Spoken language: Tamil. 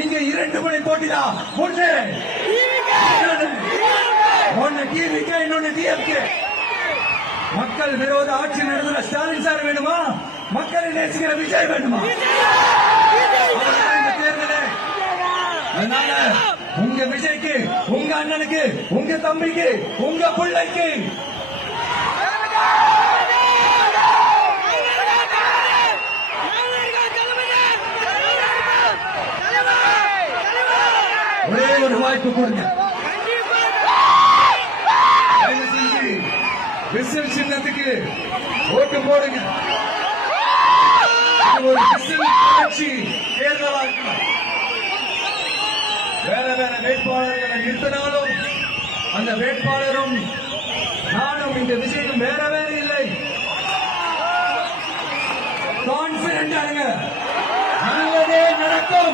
இங்க 2 முறை போட்டிதான். ஒன்னு டிவிகே, இன்னொன்னு டிஎம்கே. மக்கள் விரோத ஆட்சி நடத்துற ஸ்டாலின் சார் வேணுமா? மக்களை நேசிக்கிற விஜய் வேணுமா? அதனால உங்க விஜய்க்கு, உங்க அண்ணனுக்கு, உங்க தம்பிக்கு, உங்க பிள்ளைக்கு ஒரே ஒரு வாய்ப்பு கொடுங்க. விசில் சின்னத்துக்கு ஓட்டு போடுங்க. ஒரு விசில் ஆட்சி தேர்தலாக இருக்கலாம். வேற வேற வேட்பாளர்களை நிறுத்தினாலும் அந்த வேட்பாளரும் நானும் இந்த விஷயம் வேற வேற இல்லை. கான்பிடன்ட் நல்லதே நடக்கும்.